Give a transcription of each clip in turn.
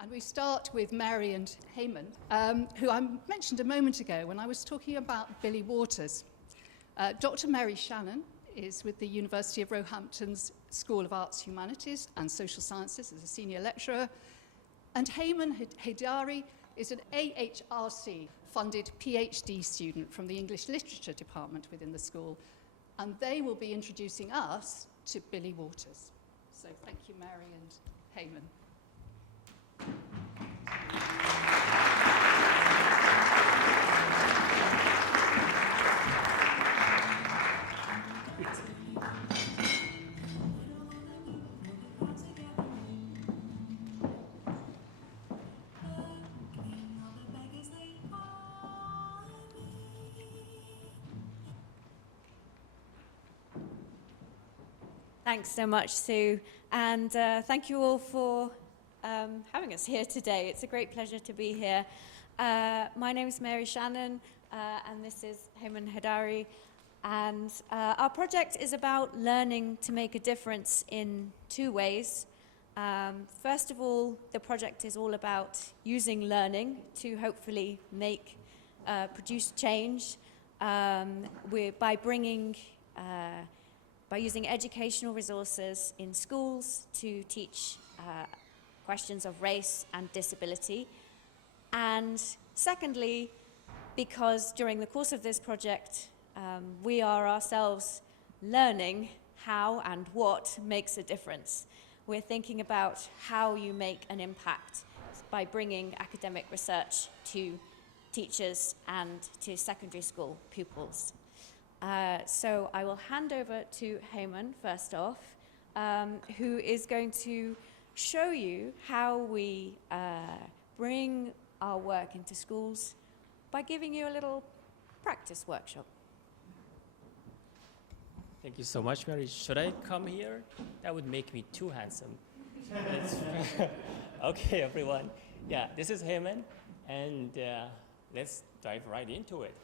And we start with Mary and Himan, who I mentioned a moment ago when I was talking about Billy Waters. Dr. Mary Shannon is with the University of Roehampton's School of Arts, Humanities and Social Sciences as a senior lecturer. And Himan Heidari is an AHRC-funded PhD student from the English Literature Department within the school. And they will be introducing us to Billy Waters. So thank you, Mary and Himan. Thanks so much, Sue, and thank you all for having us here today. It's a great pleasure to be here. My name is Mary Shannon, and this is Himan Heidari, and our project is about learning to make a difference in two ways. First of all, the project is all about using learning to hopefully produce change by using educational resources in schools to teach questions of race and disability. And secondly, because during the course of this project, we are ourselves learning how and what makes a difference. We're thinking about how you make an impact by bringing academic research to teachers and to secondary school pupils. So I will hand over to Himan first off, who is going to show you how we bring our work into schools by giving you a little practice workshop. Thank you so much, Mary. Should I come here? That would make me too handsome. Okay, everyone. Yeah, this is Himan, and let's dive right into it.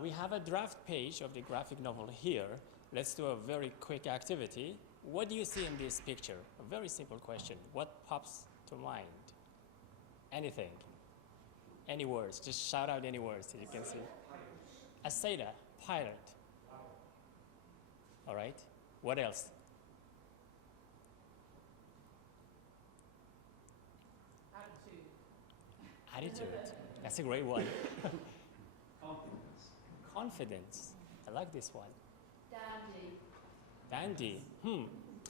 We have a draft page of the graphic novel here. Let's do a very quick activity. What do you see in this picture? A very simple question. What pops to mind? Anything? Any words? Just shout out any words that you can see. A sailor, pilot. All right. What else? Attitude. That's a great one. Confidence. I like this one. Dandy.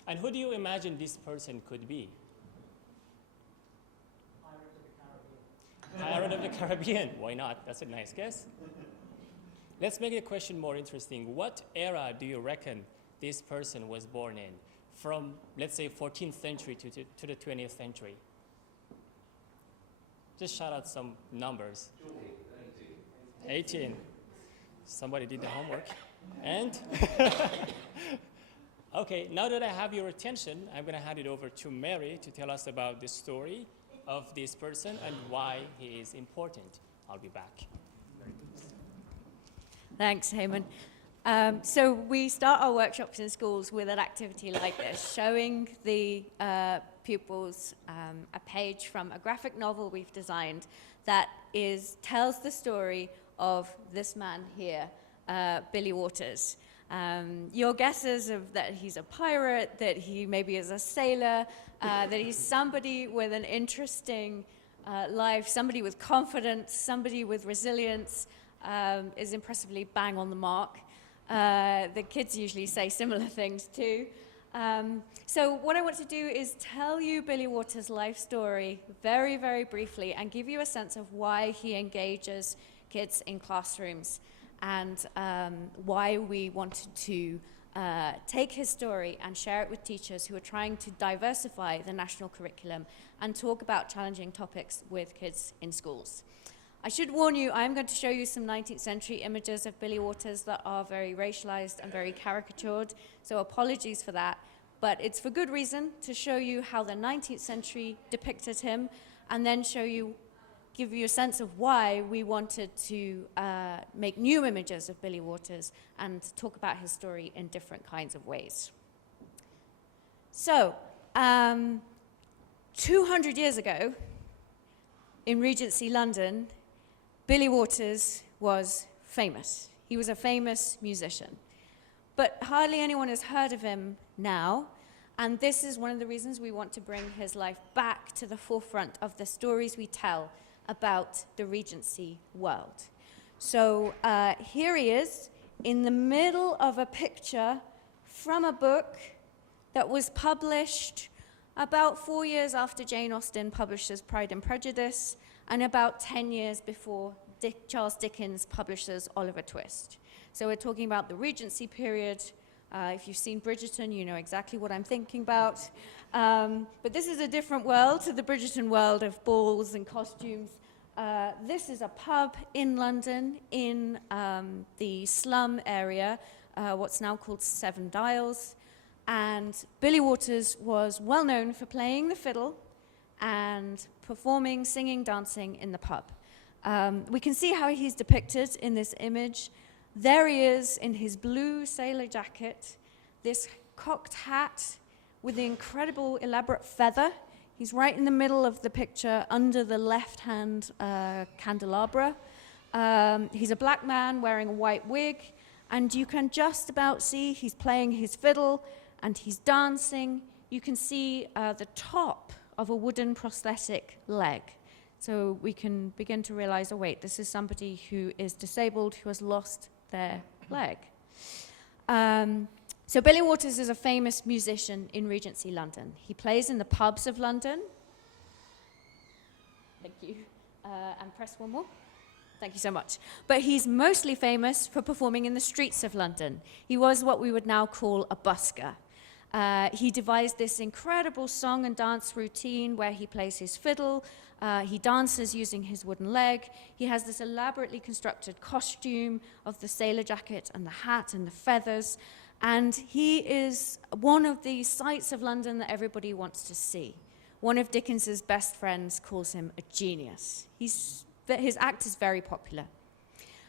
And who do you imagine this person could be? Pirate of the Caribbean. Why not? That's a nice guess. Let's make the question more interesting. What era do you reckon this person was born in? From, let's say, 14th century to the 20th century. Just shout out some numbers. 18. Somebody did the homework. And? Okay, now that I have your attention, I'm going to hand it over to Mary to tell us about the story of this person and why he is important. I'll be back. Thanks, Himan. So we start our workshops in schools with an activity like this, showing the pupils a page from a graphic novel we've designed that tells the story of this man here, Billy Waters. Your guesses of that he's a pirate, that he maybe is a sailor, that he's somebody with an interesting life, somebody with confidence, somebody with resilience, is impressively bang on the mark. The kids usually say similar things too. So what I want to do is tell you Billy Waters' life story very, very briefly and give you a sense of why he engages kids in classrooms and why we wanted to take his story and share it with teachers who are trying to diversify the national curriculum and talk about challenging topics with kids in schools. I should warn you, I'm going to show you some 19th century images of Billy Waters that are very racialized and very caricatured, so apologies for that. But it's for good reason to show you how the 19th century depicted him and then give you a sense of why we wanted to make new images of Billy Waters and talk about his story in different kinds of ways. So, 200 years ago, in Regency London, Billy Waters was famous. He was a famous musician. But hardly anyone has heard of him now, and this is one of the reasons we want to bring his life back to the forefront of the stories we tell about the Regency world. So here he is in the middle of a picture from a book that was published about 4 years after Jane Austen publishes Pride and Prejudice, and about 10 years before Charles Dickens publishes Oliver Twist. So we're talking about the Regency period. If you've seen Bridgerton, you know exactly what I'm thinking about. But this is a different world to the Bridgerton world of balls and costumes. This is a pub in London in the slum area, what's now called Seven Dials. And Billy Waters was well known for playing the fiddle and performing, singing, dancing in the pub. We can see how he's depicted in this image. There he is in his blue sailor jacket, this cocked hat with the incredible elaborate feather. He's right in the middle of the picture under the left-hand candelabra. He's a black man wearing a white wig, and you can just about see he's playing his fiddle and he's dancing. You can see the top of a wooden prosthetic leg. So we can begin to realize, oh wait, this is somebody who is disabled, who has lost their leg. So Billy Waters is a famous musician in Regency London. He plays in the pubs of London. Thank you. And press one more. Thank you so much. But he's mostly famous for performing in the streets of London. He was what we would now call a busker. He devised this incredible song and dance routine where he plays his fiddle, he dances using his wooden leg, he has this elaborately constructed costume of the sailor jacket and the hat and the feathers, and he is one of the sights of London that everybody wants to see. One of Dickens's best friends calls him a genius. His act is very popular.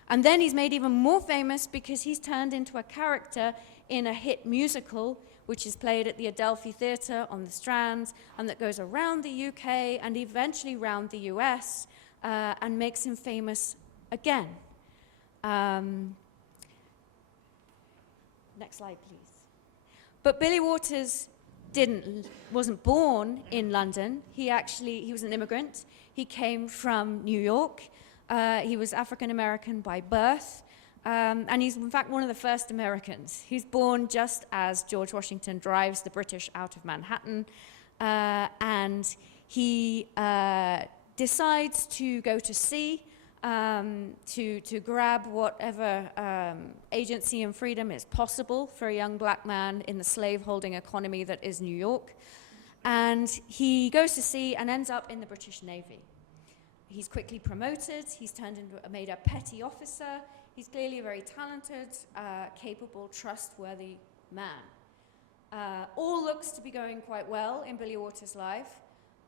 And then he's made even more famous because he's turned into a character in a hit musical which is played at the Adelphi Theatre on the Strand, and that goes around the UK and eventually around the US, and makes him famous again. Next slide, please. But Billy Waters wasn't born in London. He was an immigrant. He came from New York. He was African American by birth. And he's, in fact, one of the first Americans. He's born just as George Washington drives the British out of Manhattan. And he decides to go to sea to grab whatever agency and freedom is possible for a young black man in the slave-holding economy that is New York. And he goes to sea and ends up in the British Navy. He's quickly promoted. He's made a petty officer. He's clearly a very talented, capable, trustworthy man. All looks to be going quite well in Billy Waters' life,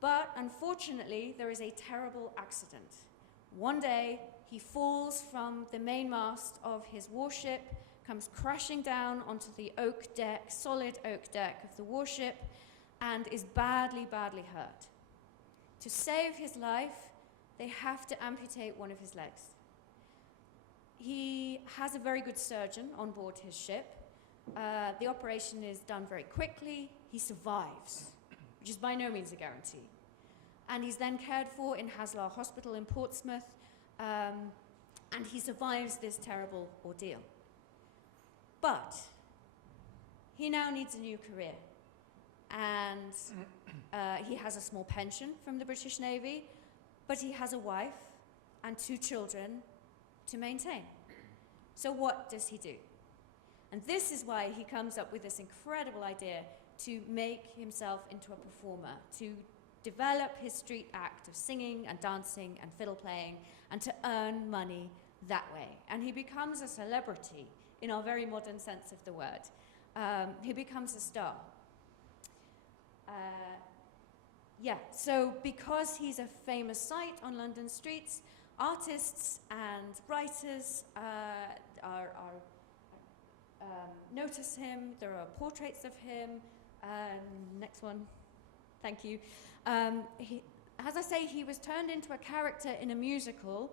but unfortunately, there is a terrible accident. One day, he falls from the mainmast of his warship, comes crashing down onto the oak deck, solid oak deck of the warship, and is badly, badly hurt. To save his life, they have to amputate one of his legs. He has a very good surgeon on board his ship. The operation is done very quickly. He survives, which is by no means a guarantee. And he's then cared for in Haslar Hospital in Portsmouth, and he survives this terrible ordeal. But he now needs a new career. And he has a small pension from the British Navy, but he has a wife and 2 children to maintain. So what does he do? And this is why he comes up with this incredible idea to make himself into a performer, to develop his street act of singing and dancing and fiddle playing, and to earn money that way. And he becomes a celebrity in our very modern sense of the word. He becomes a star. So because he's a famous sight on London streets, artists and writers notice him. There are portraits of him. Next one. Thank you. as I say, he was turned into a character in a musical,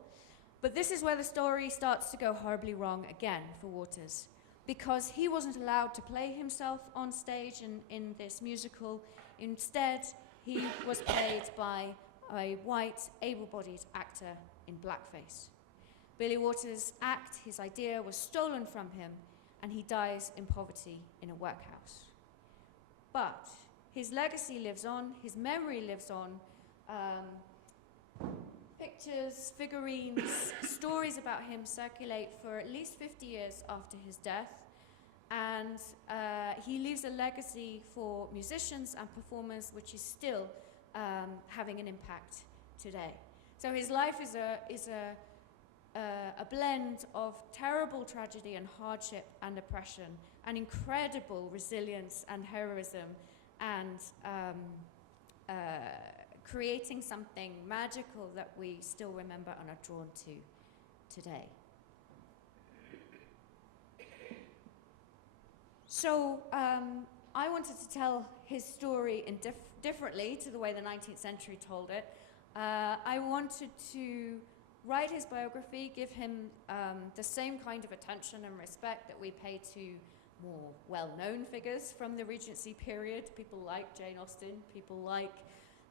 but this is where the story starts to go horribly wrong again for Waters, because he wasn't allowed to play himself on stage in this musical. Instead, he was played by a white, able-bodied actor in blackface. Billy Waters' act, his idea, was stolen from him, and he dies in poverty in a workhouse. But his legacy lives on, his memory lives on. Pictures, figurines, stories about him circulate for at least 50 years after his death, and he leaves a legacy for musicians and performers which is still having an impact today. So his life is a blend of terrible tragedy and hardship and oppression, and incredible resilience and heroism, and creating something magical that we still remember and are drawn to today. So I wanted to tell his story differently to the way the 19th century told it. I wanted to write his biography, give him the same kind of attention and respect that we pay to more well-known figures from the Regency period, people like Jane Austen, people like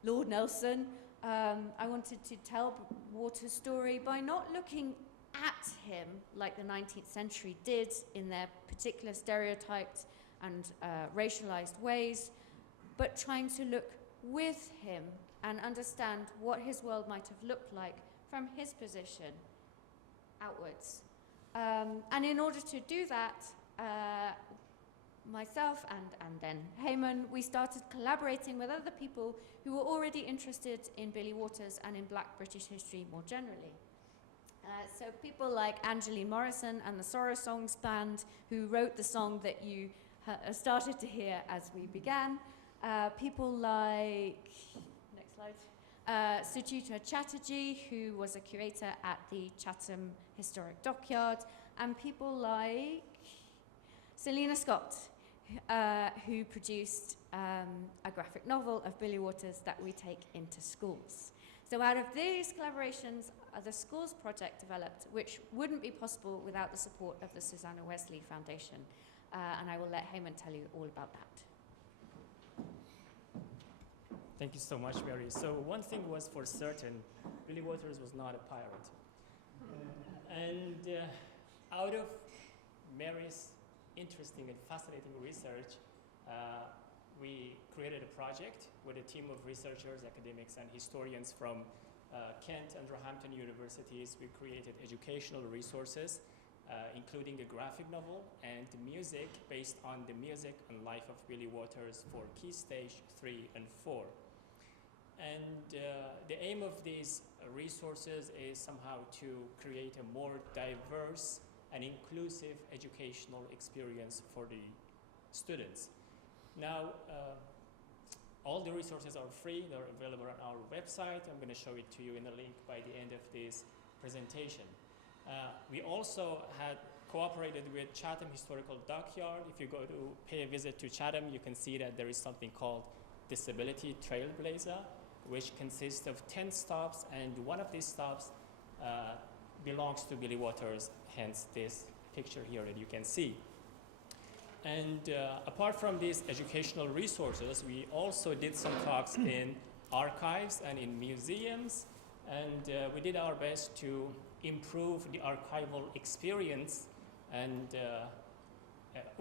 Lord Nelson. I wanted to tell Waters' story by not looking at him like the 19th century did in their particular stereotyped and racialized ways, but trying to look with him and understand what his world might have looked like from his position outwards. And in order to do that, myself and then Himan, we started collaborating with other people who were already interested in Billy Waters and in Black British history more generally. So people like Angeline Morrison and the Sorrow Songs Band, who wrote the song that you started to hear as we began. People like, next slide, Suchitra Chatterjee, who was a curator at the Chatham Historic Dockyard, and people like Selina Scott, who produced a graphic novel of Billy Waters that we take into schools. So out of these collaborations, the schools project developed, which wouldn't be possible without the support of the Susanna Wesley Foundation. And I will let Himan tell you all about that. Thank you so much, Mary. So one thing was for certain, Billy Waters was not a pirate. And out of Mary's interesting and fascinating research, we created a project with a team of researchers, academics, and historians from Kent and Roehampton universities. We created educational resources, including a graphic novel and music based on the music and life of Billy Waters for Key Stage 3 and 4. And the aim of these resources is somehow to create a more diverse and inclusive educational experience for the students. Now, all the resources are free. They're available on our website. I'm going to show it to you in a link by the end of this presentation. We also had cooperated with Chatham Historical Dockyard. If you go to pay a visit to Chatham, you can see that there is something called Disability Trailblazer, which consists of 10 stops, and one of these stops belongs to Billy Waters, hence this picture here that you can see. And apart from these educational resources, we also did some talks in archives and in museums, and we did our best to improve the archival experience and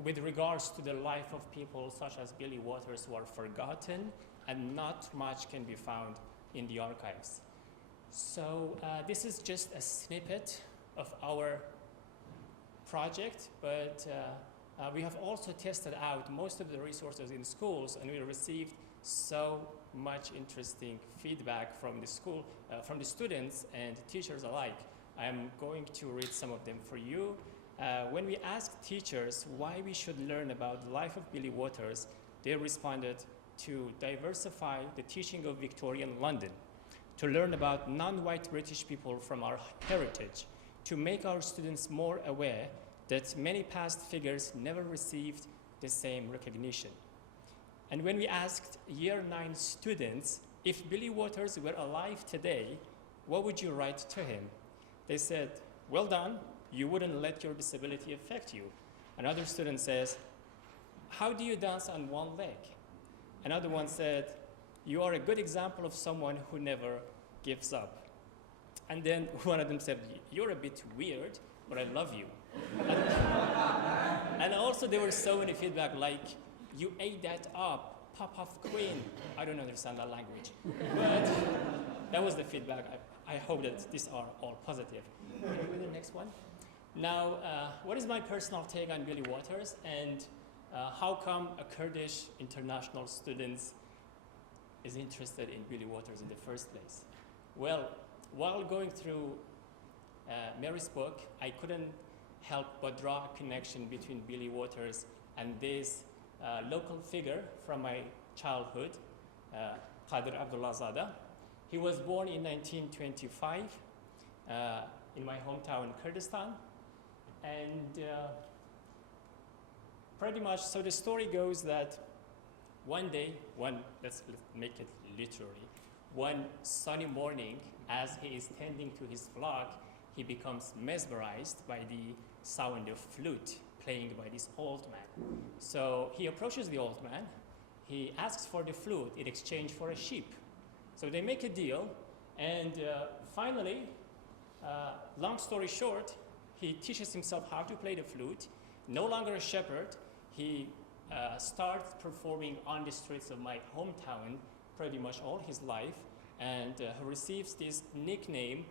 with regards to the life of people such as Billy Waters who are forgotten and not much can be found in the archives. So this is just a snippet of our project, but we have also tested out most of the resources in schools, and we received so much interesting feedback from the school, from the students and teachers alike. I'm going to read some of them for you. When we asked teachers why we should learn about the life of Billy Waters, they responded to diversify the teaching of Victorian London, to learn about non-white British people from our heritage, to make our students more aware that many past figures never received the same recognition. And when we asked Year 9 students if Billy Waters were alive today, what would you write to him? They said, well done, you wouldn't let your disability affect you. Another student says, how do you dance on one leg? Another one said, you are a good example of someone who never gives up. And then one of them said, you're a bit weird, but I love you. And also there were so many feedback like, you ate that up, pop-off queen. I don't understand that language. But that was the feedback. I hope that these are all positive. Can we go to the next one? Now, what is my personal take on Billy Waters, and how come a Kurdish international student is interested in Billy Waters in the first place? Well, while going through Mary's book, I couldn't help but draw a connection between Billy Waters and this local figure from my childhood, Qadir Abdullahzadeh. He was born in 1925 in my hometown, Kurdistan. And pretty much, so the story goes that one day, let's make it literally, one sunny morning, as he is tending to his flock, he becomes mesmerized by the sound of flute playing by this old man. So he approaches the old man, he asks for the flute in exchange for a sheep. So they make a deal, and finally, long story short, he teaches himself how to play the flute. No longer a shepherd, he starts performing on the streets of my hometown pretty much all his life, and he receives this nickname,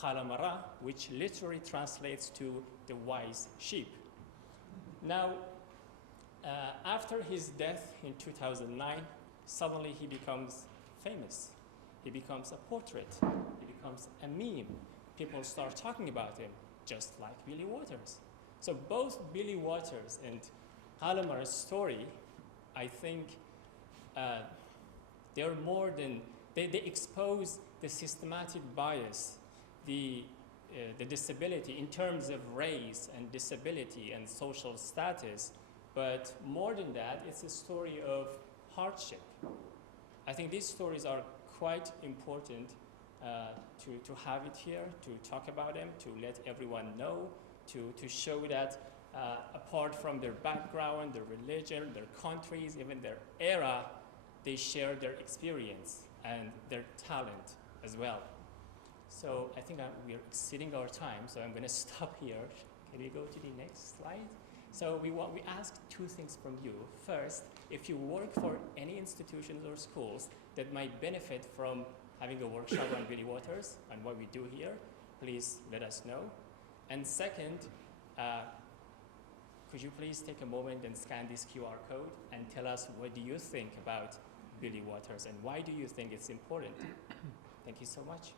Qalamara, which literally translates to the wise sheep. Now, after his death in 2009, suddenly he becomes famous. He becomes a portrait. He becomes a meme. People start talking about him, just like Billy Waters. So both Billy Waters and Qalamara's story, I think they're more than, they expose the systematic bias, the disability in terms of race and disability and social status, but more than that, it's a story of hardship. I think these stories are quite important to have it here, to talk about them, to let everyone know, to show that apart from their background, their religion, their countries, even their era, they share their experience and their talent as well. So I think we are exceeding our time, so I'm going to stop here. Can we go to the next slide? So we asked two things from you. First, if you work for any institutions or schools that might benefit from having a workshop on Billy Waters and what we do here, please let us know. And second, could you please take a moment and scan this QR code and tell us what do you think about Billy Waters and why do you think it's important? Thank you so much.